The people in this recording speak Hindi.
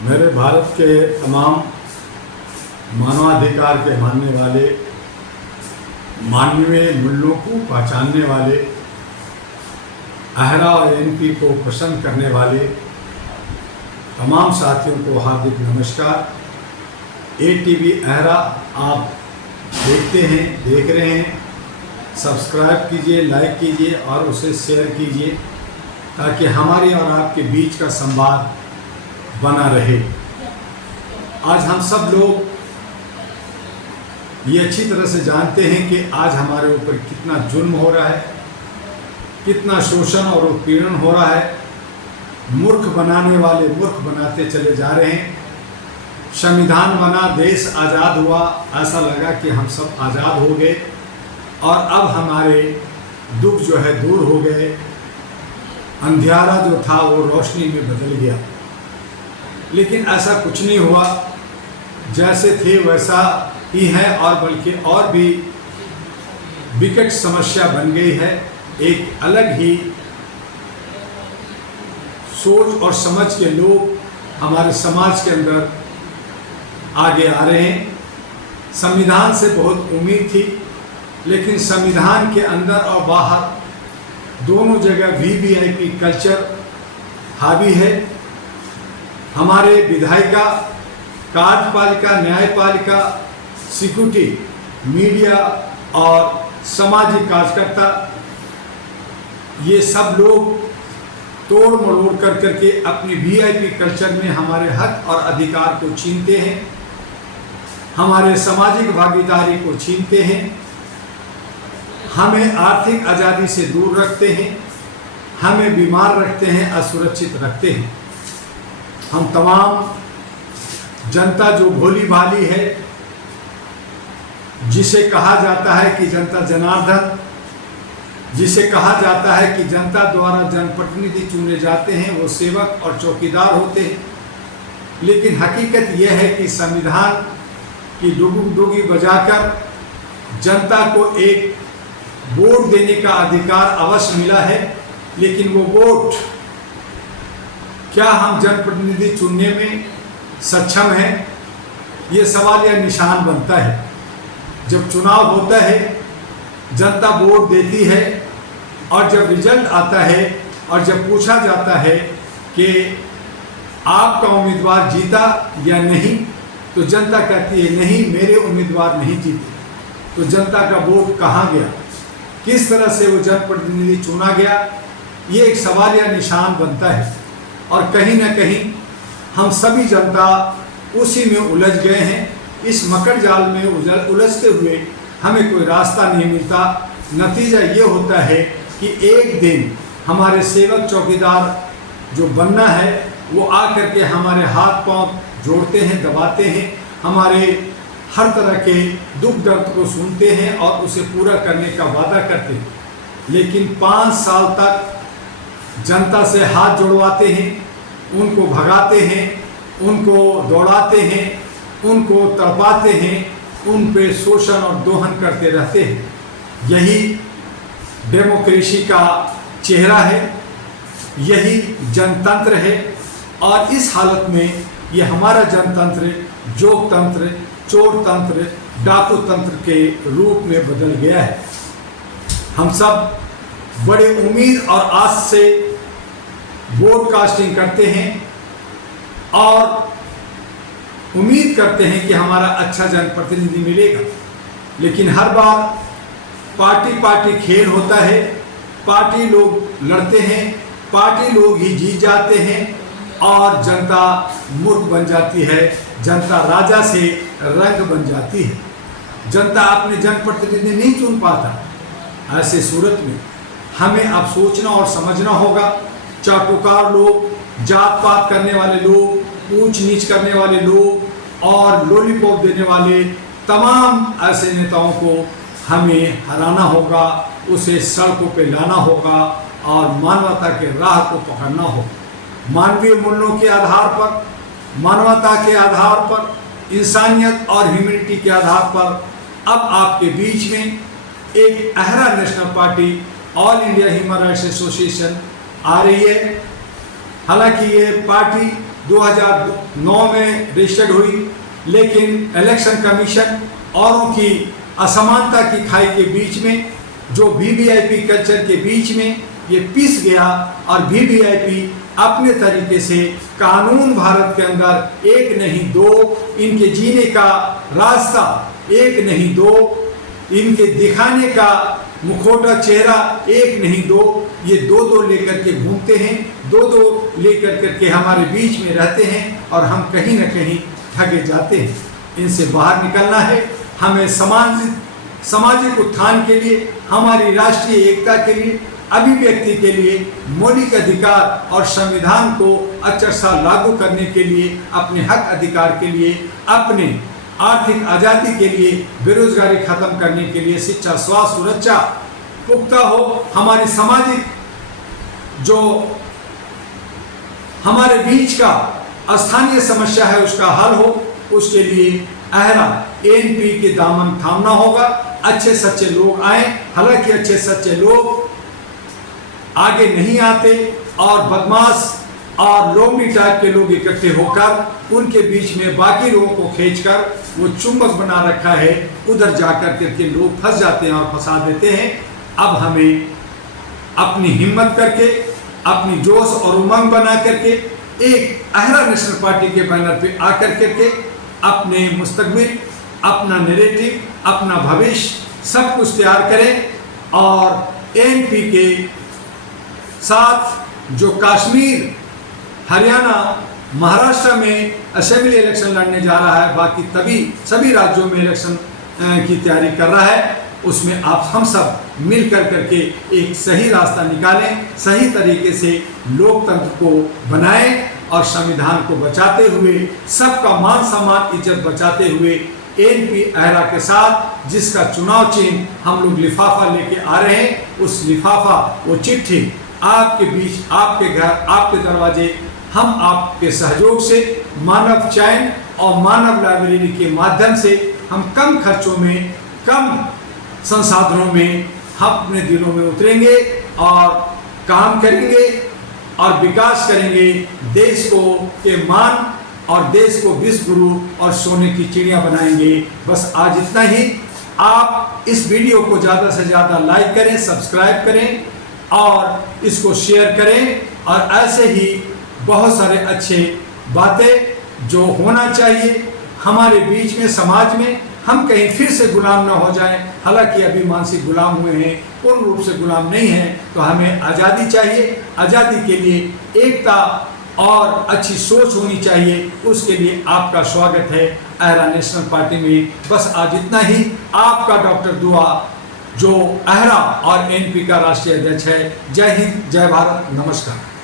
मेरे भारत के तमाम मानवाधिकार के मानने वाले, मानवीय मूल्यों को पहचानने वाले, अहरा और एनपी को पसंद करने वाले तमाम साथियों को हार्दिक नमस्कार। एटीवी अहरा आप देख रहे हैं, सब्सक्राइब कीजिए, लाइक कीजिए और उसे शेयर कीजिए ताकि हमारे और आपके बीच का संवाद बना रहे। आज हम सब लोग ये अच्छी तरह से जानते हैं कि आज हमारे ऊपर कितना जुल्म हो रहा है, कितना शोषण और उत्पीड़न हो रहा है। मूर्ख बनाने वाले मूर्ख बनाते चले जा रहे हैं। संविधान बना, देश आज़ाद हुआ, ऐसा लगा कि हम सब आज़ाद हो गए और अब हमारे दुख जो है दूर हो गए। अंधियारा जो था वो रोशनी में बदल गया, लेकिन ऐसा कुछ नहीं हुआ। जैसे थे वैसा ही है और बल्कि और भी विकट समस्या बन गई है। एक अलग ही सोच और समझ के लोग हमारे समाज के अंदर आगे आ रहे हैं। संविधान से बहुत उम्मीद थी, लेकिन संविधान के अंदर और बाहर दोनों जगह वीवीआईपी कल्चर हावी है। हमारे विधायिका, कार्यपालिका, न्यायपालिका, सिक्योरिटी, मीडिया और सामाजिक कार्यकर्ता, ये सब लोग तोड़ मरोड़ करके अपने वीआईपी कल्चर में हमारे हक और अधिकार को छीनते हैं, हमारे सामाजिक भागीदारी को छीनते हैं, हमें आर्थिक आज़ादी से दूर रखते हैं, हमें बीमार रखते हैं, असुरक्षित रखते हैं। हम तमाम जनता जो भोली भाली है, जिसे कहा जाता है कि जनता जनार्दन, जिसे कहा जाता है कि जनता द्वारा जनप्रतिनिधि चुने जाते हैं, वो सेवक और चौकीदार होते हैं। लेकिन हकीकत यह है कि संविधान की डुगी बजाकर जनता को एक वोट देने का अधिकार अवश्य मिला है, लेकिन वो वोट क्या हम जनप्रतिनिधि चुनने में सक्षम हैं, ये सवाल या निशान बनता है। जब चुनाव होता है, जनता वोट देती है और जब रिजल्ट आता है और जब पूछा जाता है कि आपका उम्मीदवार जीता या नहीं, तो जनता कहती है नहीं, मेरे उम्मीदवार नहीं जीते। तो जनता का वोट कहाँ गया, किस तरह से वो जनप्रतिनिधि चुना गया, ये एक सवाल या निशान बनता है। और कहीं ना कहीं हम सभी जनता उसी में उलझ गए हैं। इस मकर जाल में उलझते हुए हमें कोई रास्ता नहीं मिलता। नतीजा ये होता है कि एक दिन हमारे सेवक चौकीदार जो बनना है, वो आकर के हमारे हाथ पांव जोड़ते हैं, दबाते हैं, हमारे हर तरह के दुख दर्द को सुनते हैं और उसे पूरा करने का वादा करते हैं। लेकिन 5 साल तक जनता से हाथ जोड़वाते हैं, उनको भगाते हैं, उनको दौड़ाते हैं, उनको तड़पाते हैं, उन पे शोषण और दोहन करते रहते हैं। यही डेमोक्रेसी का चेहरा है, यही जनतंत्र है। और इस हालत में ये हमारा जनतंत्र जोगतंत्र, चोरतंत्र, डाकू तंत्र के रूप में बदल गया है। हम सब बड़े उम्मीद और आस से वोट कास्टिंग करते हैं और उम्मीद करते हैं कि हमारा अच्छा जनप्रतिनिधि मिलेगा, लेकिन हर बार पार्टी खेल होता है। पार्टी लोग लड़ते हैं, पार्टी लोग ही जीत जाते हैं और जनता मूर्ख बन जाती है, जनता राजा से रंग बन जाती है। जनता अपने जनप्रतिनिधि नहीं चुन पाता। ऐसे सूरत में हमें अब सोचना और समझना होगा। चाटुकार लोग, जात पात करने वाले लोग, ऊंच नीच करने वाले लोग और लॉलीपॉप देने वाले तमाम ऐसे नेताओं को हमें हराना होगा, उसे सड़कों पे लाना होगा और मानवता के राह को पकड़ना होगा। मानवीय मूल्यों के आधार पर, मानवता के आधार पर, इंसानियत और ह्यूमैनिटी के आधार पर अब आपके बीच में एक अहरा national party, All India Human Rights Association आ रही है। हालांकि ये पार्टी 2009 में रजिस्टर्ड हुई, लेकिन इलेक्शन कमीशन औरों की असमानता की खाई के बीच में, जो वीवीआईपी कल्चर के बीच में ये पिस गया और वीवीआईपी अपने तरीके से कानून भारत के अंदर एक नहीं दो, इनके जीने का रास्ता एक नहीं दो, इनके दिखाने का मुखौटा चेहरा एक नहीं दो, ये दो लेकर के घूमते हैं, दो लेकर करके हमारे बीच में रहते हैं और हम कहीं ना कहीं ठगे जाते हैं। इनसे बाहर निकलना है। हमें सामाजिक उत्थान के लिए, हमारी राष्ट्रीय एकता के लिए, अभिव्यक्ति के लिए, मौलिक अधिकार और संविधान को अक्षरशः लागू करने के लिए, अपने हक अधिकार के लिए, अपने आर्थिक आज़ादी के लिए, बेरोजगारी खत्म करने के लिए, शिक्षा, स्वास्थ्य, सुरक्षा पुख्ता हो, हमारी सामाजिक जो हमारे बीच का स्थानीय समस्या है उसका हल हो, उसके लिए अहरा एएनपी के दामन थामना होगा। अच्छे सच्चे लोग आए, हालांकि अच्छे सच्चे लोग आगे नहीं आते और बदमाश और लोमड़ी टाइप के लोग इकट्ठे होकर उनके बीच में बाकी लोगों को खींचकर वो चुंबक बना रखा है, उधर जाकर करके लोग फंस जाते हैं और फंसा देते हैं। अब हमें अपनी हिम्मत करके, अपनी जोश और उमंग बना करके एक अहरा नेशनल पार्टी के बैनर पे आकर करके अपने मुस्तकबिल, अपना नैरेटिव, अपना भविष्य सब कुछ तैयार करें और एएनपी के साथ जो कश्मीर, हरियाणा, महाराष्ट्र में असेंबली इलेक्शन लड़ने जा रहा है, बाकी सभी राज्यों में इलेक्शन की तैयारी कर रहा है, उसमें आप हम सब मिल करके एक सही रास्ता निकालें, सही तरीके से लोकतंत्र को बनाएं और संविधान को बचाते हुए, सबका मान सम्मान इज्जत बचाते हुए एएनपी अहरा के साथ, जिसका चुनाव चिन्ह हम लोग लिफाफा लेके आ रहे हैं, उस लिफाफा, वो चिट्ठी आपके बीच, आपके घर, आपके दरवाजे, हम आपके सहयोग से मानव चैन और मानव लाइब्रेरी के माध्यम से हम कम खर्चों में, कम संसाधनों में हम अपने दिलों में उतरेंगे और काम करेंगे और विकास करेंगे, देश को के मान और देश को विश्व गुरु और सोने की चिड़िया बनाएंगे। बस आज इतना ही। आप इस वीडियो को ज़्यादा से ज़्यादा लाइक करें, सब्सक्राइब करें और इसको शेयर करें, और ऐसे ही बहुत सारे अच्छे बातें जो होना चाहिए हमारे बीच में, समाज में, हम कहीं फिर से गुलाम ना हो जाएं। हालांकि अभी मानसिक गुलाम हुए हैं, पूर्ण रूप से गुलाम नहीं हैं, तो हमें आज़ादी चाहिए। आज़ादी के लिए एकता और अच्छी सोच होनी चाहिए, उसके लिए आपका स्वागत है अहरा नेशनल पार्टी में। बस आज इतना ही। आपका डॉक्टर दुआ, जो अहरा और एएनपी का राष्ट्रीय अध्यक्ष है। जय हिंद, जय भारत, नमस्कार।